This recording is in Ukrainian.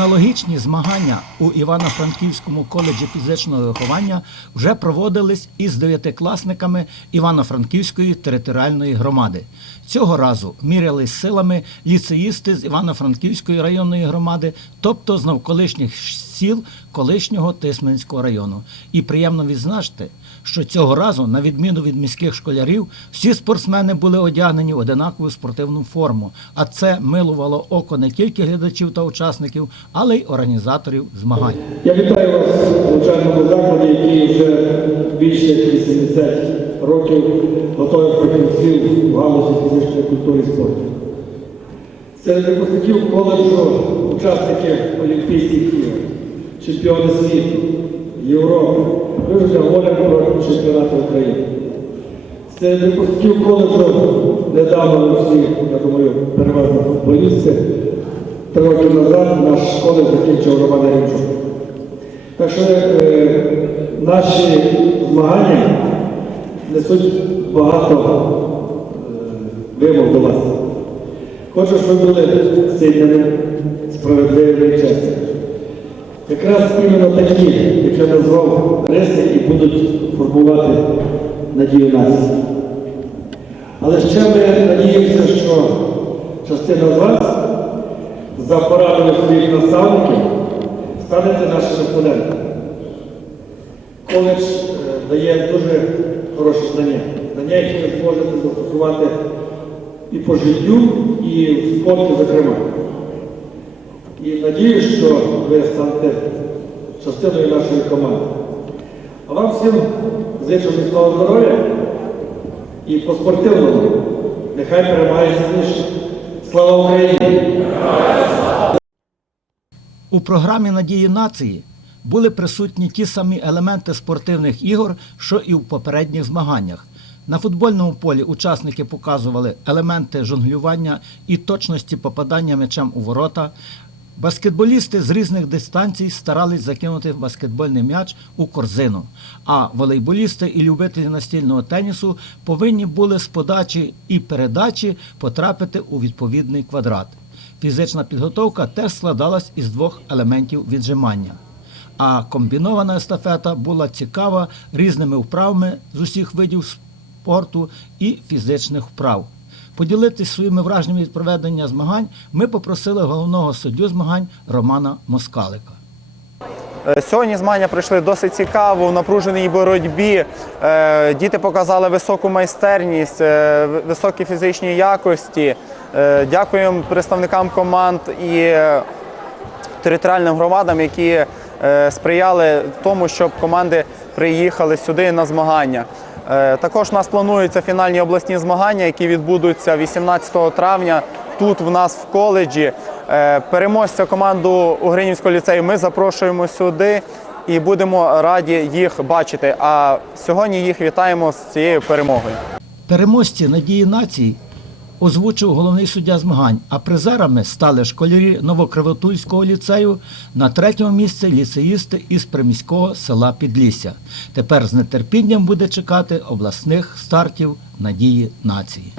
Аналогічні змагання у Івано-Франківському коледжі фізичного виховання вже проводились із дев'ятикласниками Івано-Франківської територіальної громади. Цього разу мірялись силами ліцеїсти з Івано-Франківської районної громади, тобто з навколишніх сіл колишнього Тисменського району. І приємно відзначити, що цього разу, на відміну від міських школярів, всі спортсмени були одягнені в одинакову спортивну форму. А це милувало око не тільки глядачів та учасників, але й організаторів змагань. Я вітаю вас у навчальному закладі, який вже більше 80 років готовий фахівців в галузі фізичної культури і спорту. Серед випускників коледжу учасники Олімпійських ігор, чемпіони світу, Європи, ми вже говоримо про чемпіонати України. Серед випускників коледжу недавно всі, я думаю, переважно футболісти. Три роки назад наш коледж закінчив Роман Римчук. Так що е, наші змагання несуть багато е, вимог до вас. Хочу, щоб ви були сильними, справедливими і чесними. Якраз іменно такі, як я назвав, риси і будуть формувати надію нації. Але ще ми надіємося, що частина з вас за порадами своїх наставників станете нашими студентами. Коледж е, дає дуже хороші знання. Знання, які ви зможете застосувати і по життю, і в спорті, зокрема. І надію, що ви станете частиною нашої команди. А вам всім зичу міцного здоров'я і по спортивному. Нехай перемагає сильніше. Слава Україні! У програмі Надії нації були присутні ті самі елементи спортивних ігор, що і в попередніх змаганнях. На футбольному полі учасники показували елементи жонглювання і точності попадання м'ячем у ворота. Баскетболісти з різних дистанцій старались закинути баскетбольний м'яч у корзину. А волейболісти і любителі настільного тенісу повинні були з подачі і передачі потрапити у відповідний квадрат. Фізична підготовка теж складалась із двох елементів віджимання. А комбінована естафета була цікава різними вправами з усіх видів спорту і фізичних вправ. Поділитись своїми враженнями від проведення змагань ми попросили головного суддю змагань Романа Москалика. Е, Сьогодні змагання пройшли досить цікаво, в напруженій боротьбі. Е, Діти показали високу майстерність, е, високі фізичні якості. Дякуємо представникам команд і територіальним громадам, які сприяли тому, щоб команди приїхали сюди на змагання. Е, Також у нас плануються фінальні обласні змагання, які відбудуться 18 травня тут в нас в коледжі. Е, Переможця команду Угринівського ліцею ми запрошуємо сюди і будемо раді їх бачити. А сьогодні їх вітаємо з цією перемогою. Переможці надії нації озвучив головний суддя змагань, а призерами стали школярі Новокривотульського ліцею на третьому місці ліцеїсти із приміського села Підлісся. Тепер з нетерпінням буде чекати обласних стартів надії нації.